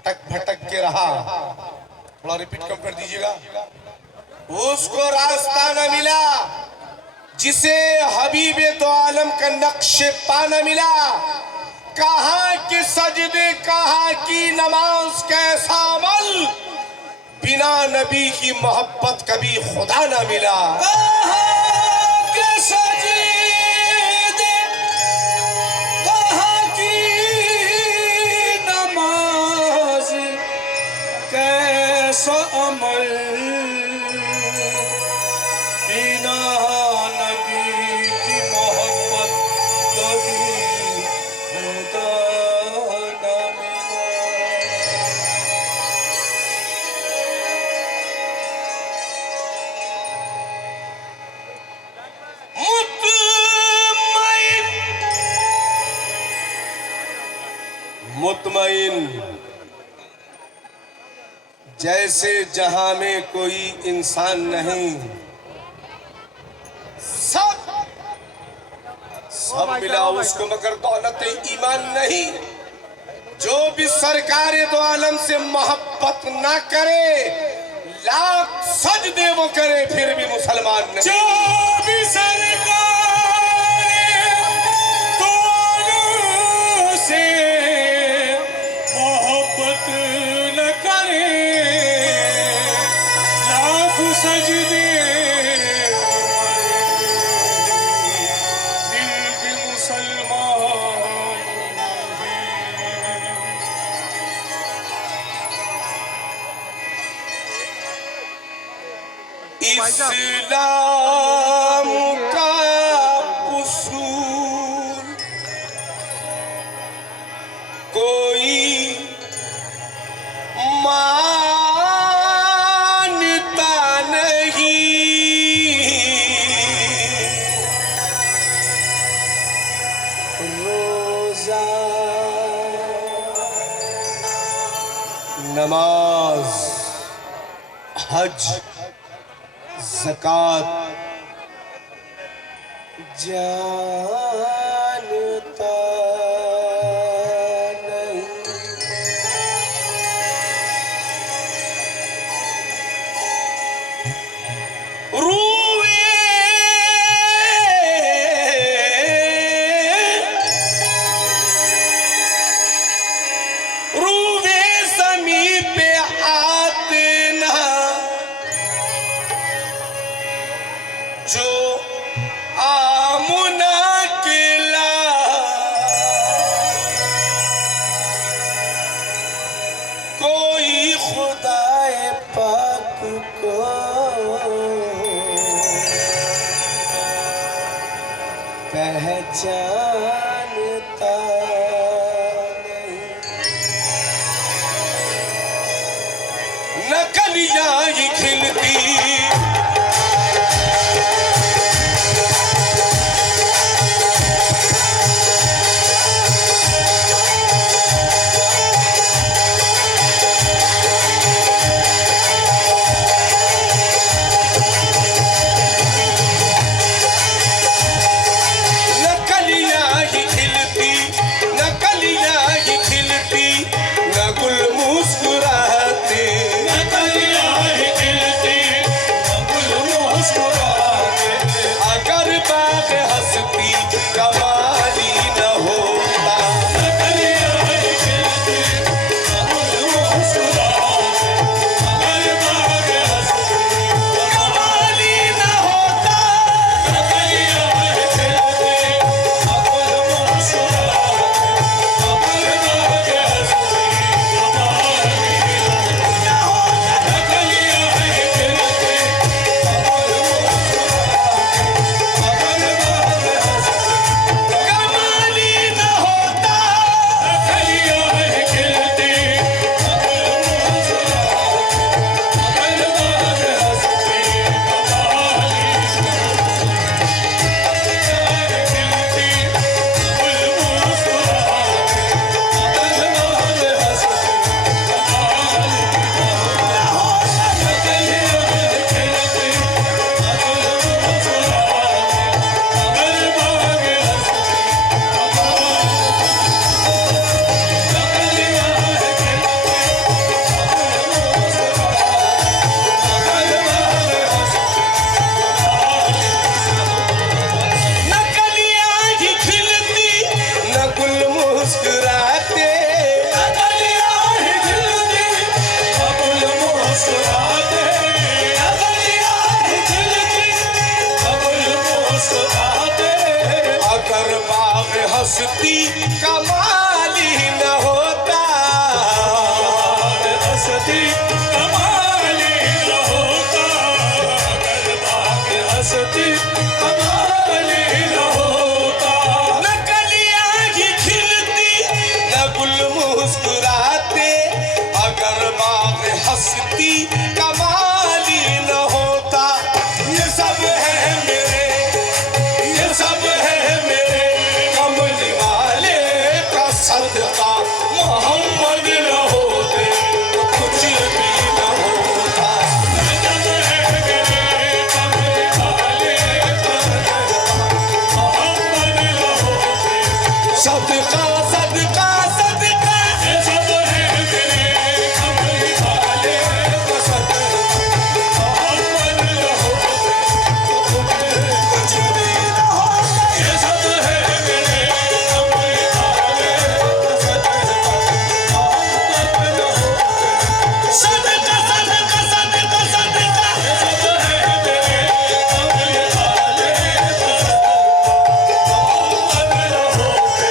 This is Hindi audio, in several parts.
भटक भटक के रहा। थोड़ा रिपीट कम कर दीजिएगा। उसको रास्ता न मिला, जिसे हबीबे तो आलम का नक्शे पा न मिला। कहाँ के सजदे, कहाँ की नमाज, कैसा अमल, बिना नबी की मोहब्बत कभी खुदा न मिला। कहाँ के सजदे, कहाँ की नमाज, कैसा अमल, बिना नबी की मोहब्बत कभी खुदा न मिला। मुतमईन जैसे जहां में कोई इंसान नहीं, सब मिला उसको मगर दौलत ईमान नहीं। जो भी सरकार दो आलम से मोहब्बत ना करे, लाख सजदे वो करे, फिर भी मुसलमान नहीं। जो भी सरकार दोनों से मोहब्बत न करे, लाख सजदे दिल भी मुसलमान इस्लाम का उसूल कोई मानता नहीं। रोजा, नमाज, हज, ज़कात जानता नहीं। रूए रूए ज़मीं पे आते ना, जो आमुना के कोई खुदाए पाक को पहचानता नहीं। नकलियां ही खिलती, हस्ती कमाली न होता, हस्ती कमाली न होता, अगर बाग हस्ती कमाली न होता। न कलियां ही खिलती न गुल मुस्कुराते, अगर बाग हस्ती कमाली न होता। ये सब है मेरे, ये सब है मेरे कमली वाले का सदका। मोहम्मद न होते तो कुछ भी न होता। जब है मेरे कमले वाले का मोहम्मद न होते, सदका सदका सदका, ये सब है मेरे कमले वाले का सदका। मोहम्मद न होते, कुछ भी न होता। ये सब है मेरे कमले वाले का सदका। मोहम्मद न होते, सदका सदका सदका सदका, ये सब है मेरे कमले वाले का सदका। मोहम्मद न होते,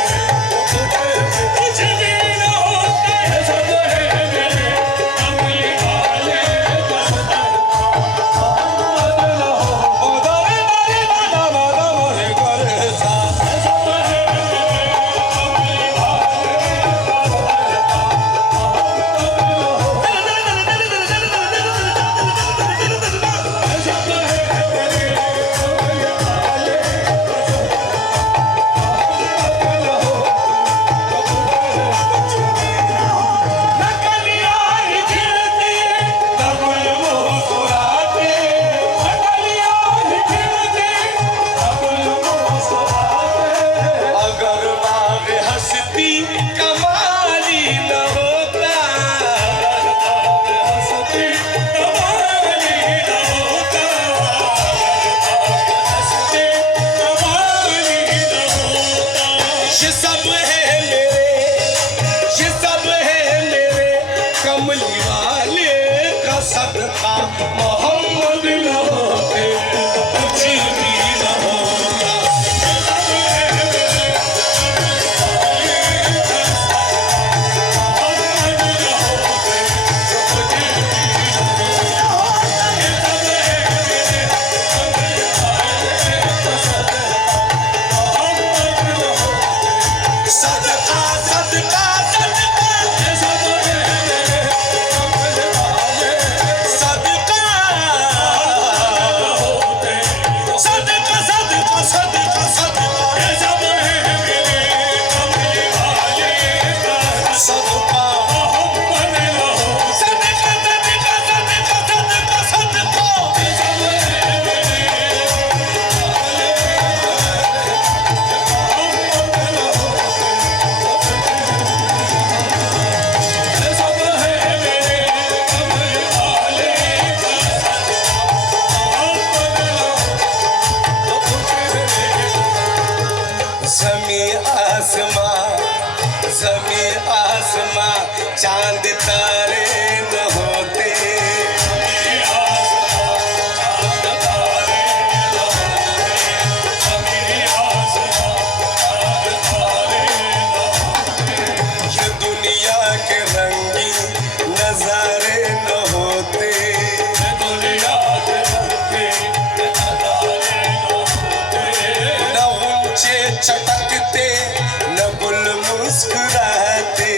कुछ भी न होता। ये सब है मेरे कमले वाले का सदका। मोहम्मद न होते, ओदरे बारे बादा बादा मोहे करे सा। ये सब है मेरे कमले वाले का सदका। अगर बाग हस्ती कमाली न होता, ये सब है मेरे, ये सब है मेरे कमली वाले का सदका। मोहम्मद न होते तो कुछ भी न होता। सदका सदका सदका, सदका सदका सदका सदका सदका, सदका सदका सदका सदका सदका। ज़मीं आसमां, ज़मीं आसमां, चांद तारे न होते, ये दुनिया के रंगी नजारे न होते। न ऊंचे चटकते न गुल मुस्कुराते,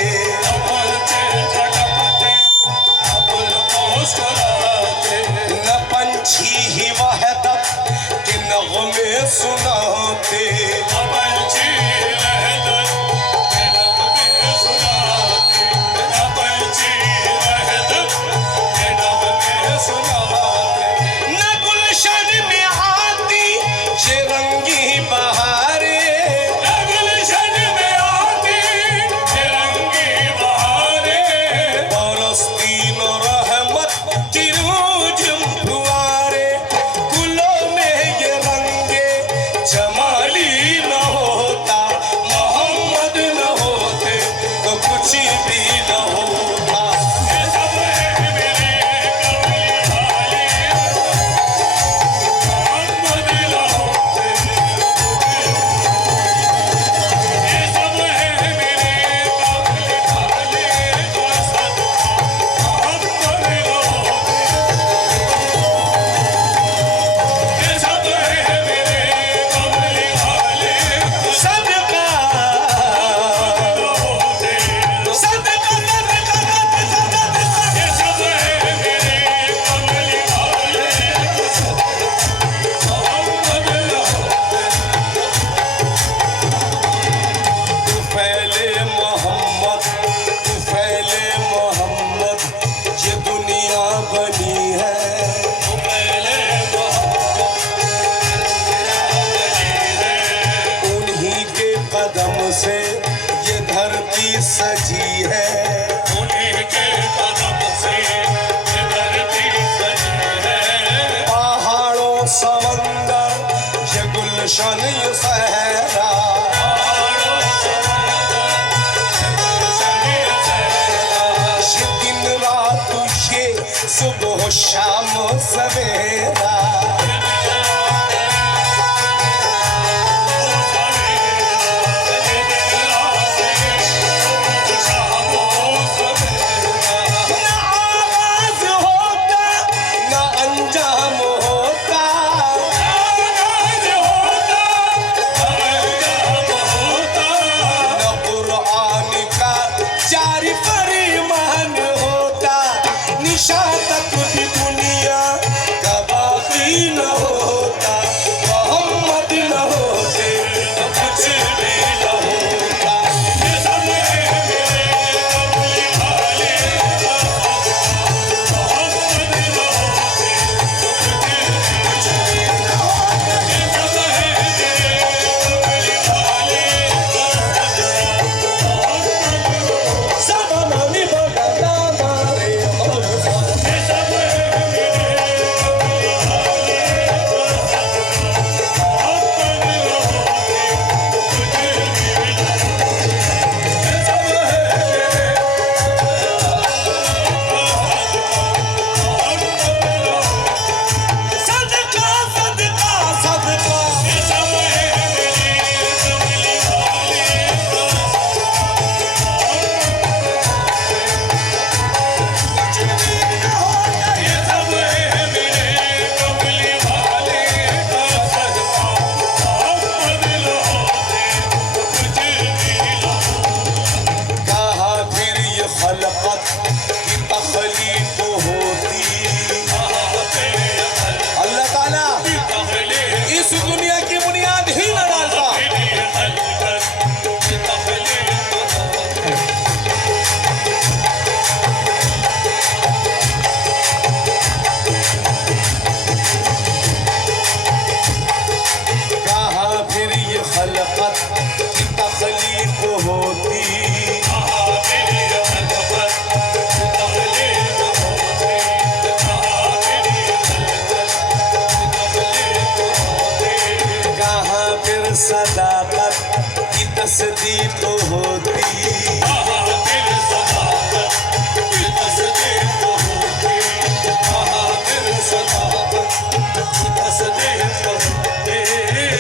शाम सवेरा सदाकत की तस्दीक होती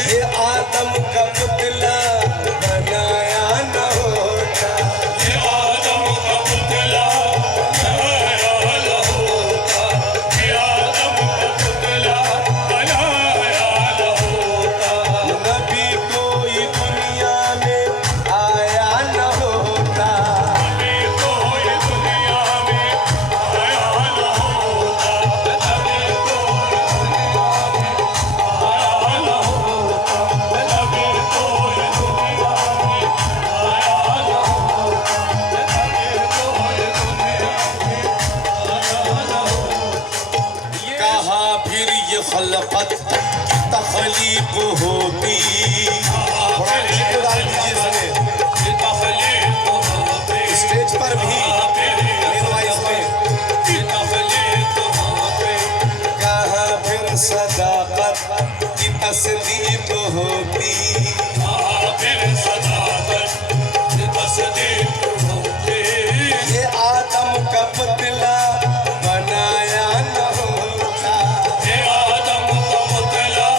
ये आदम का पुतला बनाया न होता ये आदम का पुतला बनाया न होता ये आदम का पुतला बनाया न होता नबी कोई दुनिया में आया न होता नबी कोई दुनिया में आया न होता नबी कोई दुनिया में आया न होता नबी कोई दुनिया में आया न होता नबी कोई दुनिया में कहा फिर ये खलकत की तखलीक होती स्टेज पर भी कहा फिर सदाकत की तस्दीक होती ये आदम का पुतला बनाया न होता ये आदम का पुतला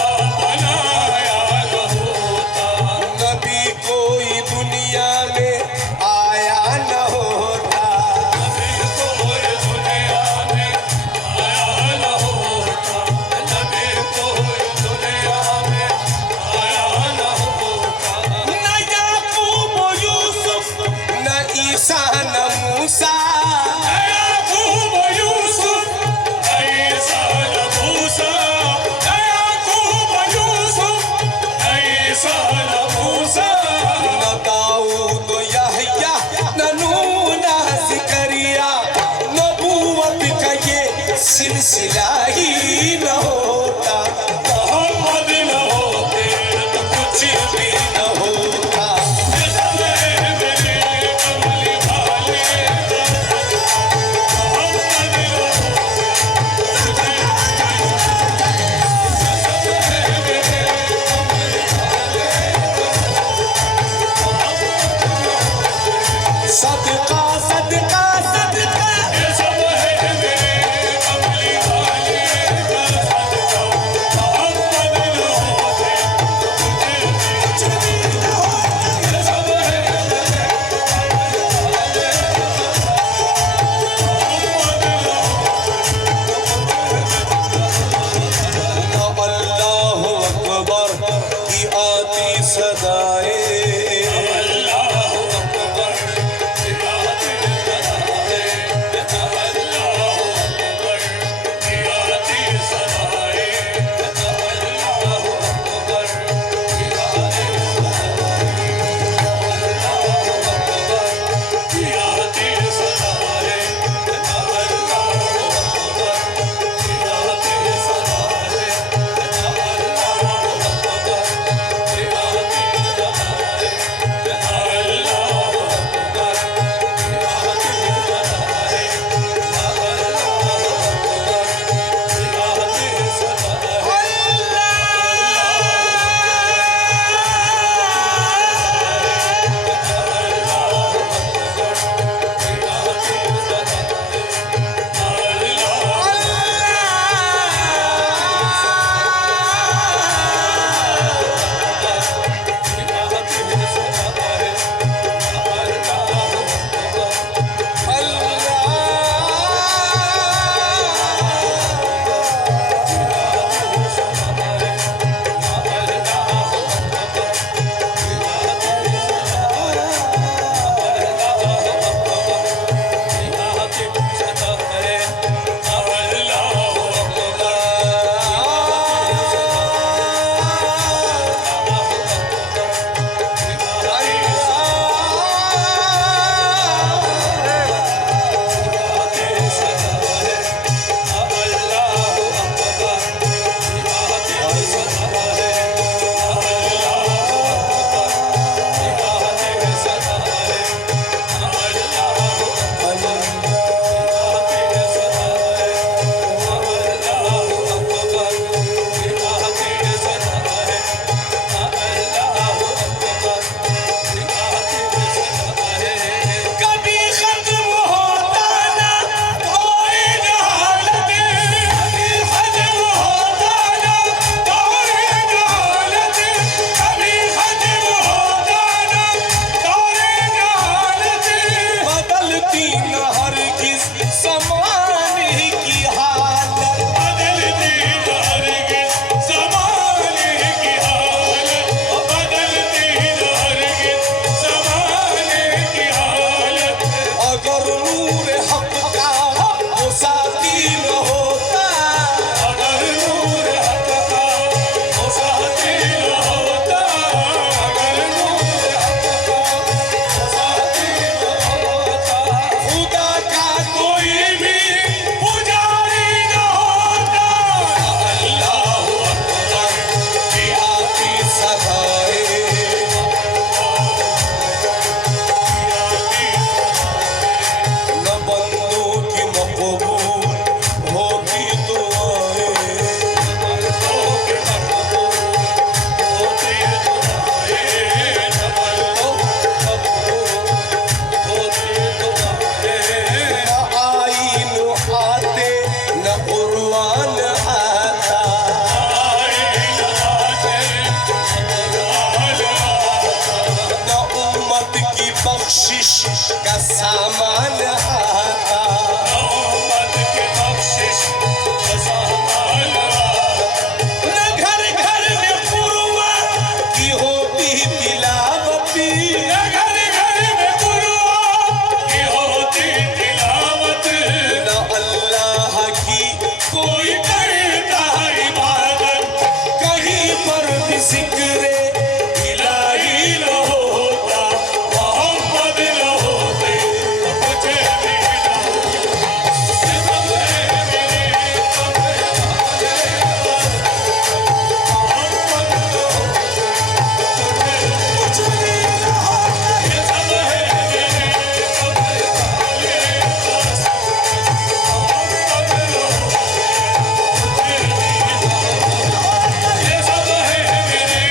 बनाया न होता नबी कोई दुनिया में आया न होता नबी कोई दुनिया में आया न होता नबी कोई दुनिया में आया न होता न याकूब यूसुफ न ईसा न मूसा सिलसिला ही न होता मोहम्मद न होते तो कुछ भी न होता सदका सदका सदका का सामान आता। मोहम्मद के बख्शिश का सामान न घर घर में पुरवा की होती तिलावती, न घर घर में कुरान की होती तिलावत, न अल्लाह की कोई करता इबादत, कहीं पर भी जिक्र इलाही न होता, मोहम्मद न होते तो कुछ भी न होता। ये सब है मेरे कमरे वाले मोहम्मद न होते कुछ भी न होता। ये सब है मेरे कमरे वाले मोहम्मद न होते कुछ भी न होता। ये सब है मेरे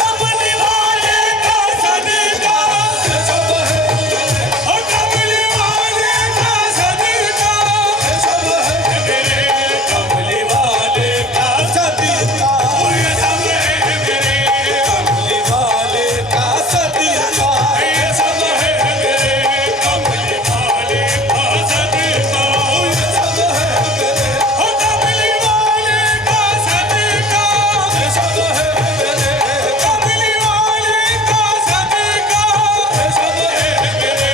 कमली वाले का सदका, ये सब है मेरे कमली वाले का सदका, ये सब है मेरे कमली वाले का सदका, ये सब है मेरे कमली वाले का सदका, ये सब है मेरे कमली वाले का सदका, ये सब है मेरे, कमली वाले का सदका, ये सब है मेरे, कमली वाले का सदका, ये सब है मेरे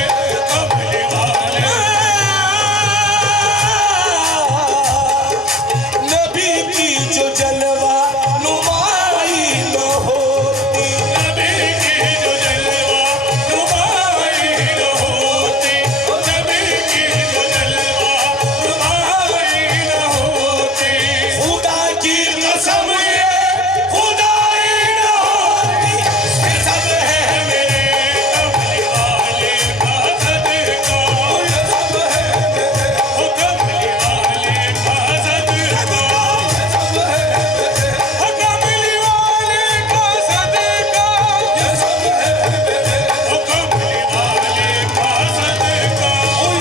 कमली वाले। नबी की जो जलवा नुमाई न होती, नबी की जो जलवा नुमाई न होती, नबी की जो जलवा नुमाई न होती, खुदा की कसम ये खुदाई न होती। ये सब है मेरे कमली वाले का सदका, ये सब है मेरे, ओ कमली वाले का सदका, ये सब है मेरे, ओ कमली वाले का सदका, ये सब है मेरे, ओ कमली वाले का सदका।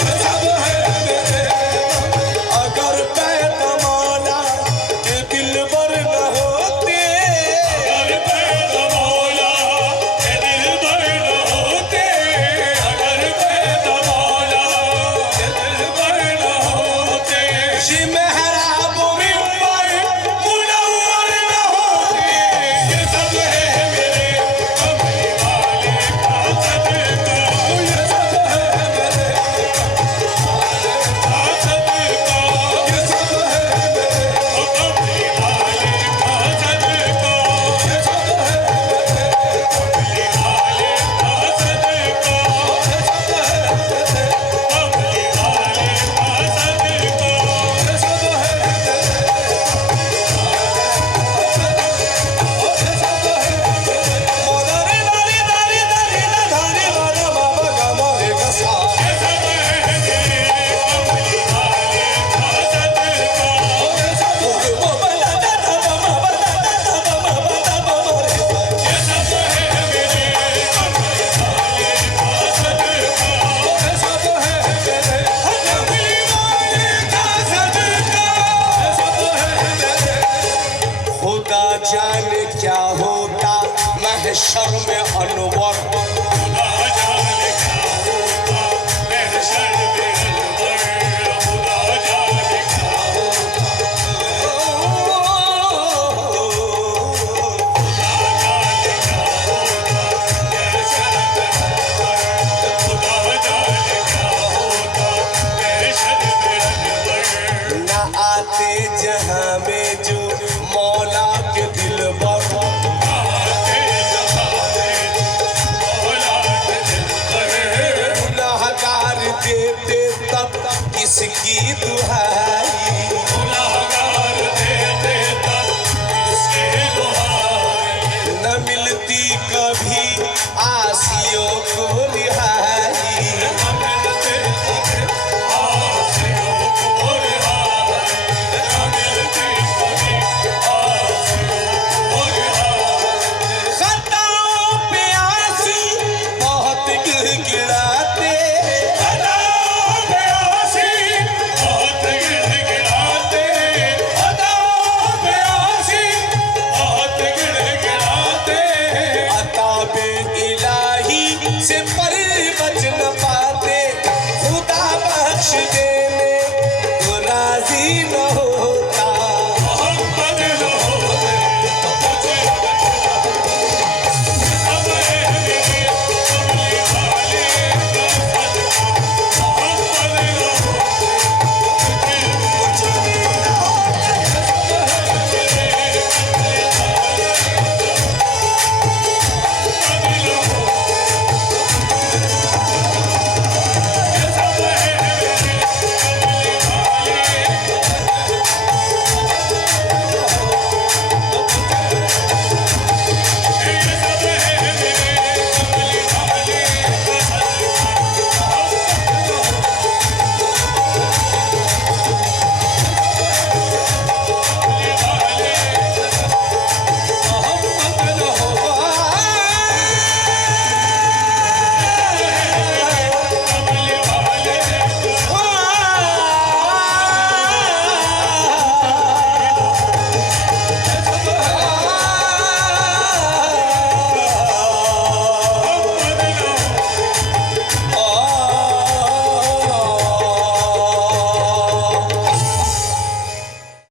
ये सब है मेरे। अगर पैदा मौला के दिलबर न होते, अगर पैदा मौला के दिलबर न होते, अगर पैदा मौला के दिलबर न होते, ये मेहराब मिंबर मुनव्वर न होते। ये सब है मेरे कमली वाले का सदका, ये सब है मेरे, का सदका, ये सब है मेरे, ओ कमली वाले का सदका, ये सब है मेरे, कमली वाले का सदका, ये सब है मेरे, कमली वाले का सदका। ये सब है खुदा जाने क्या होता महशर में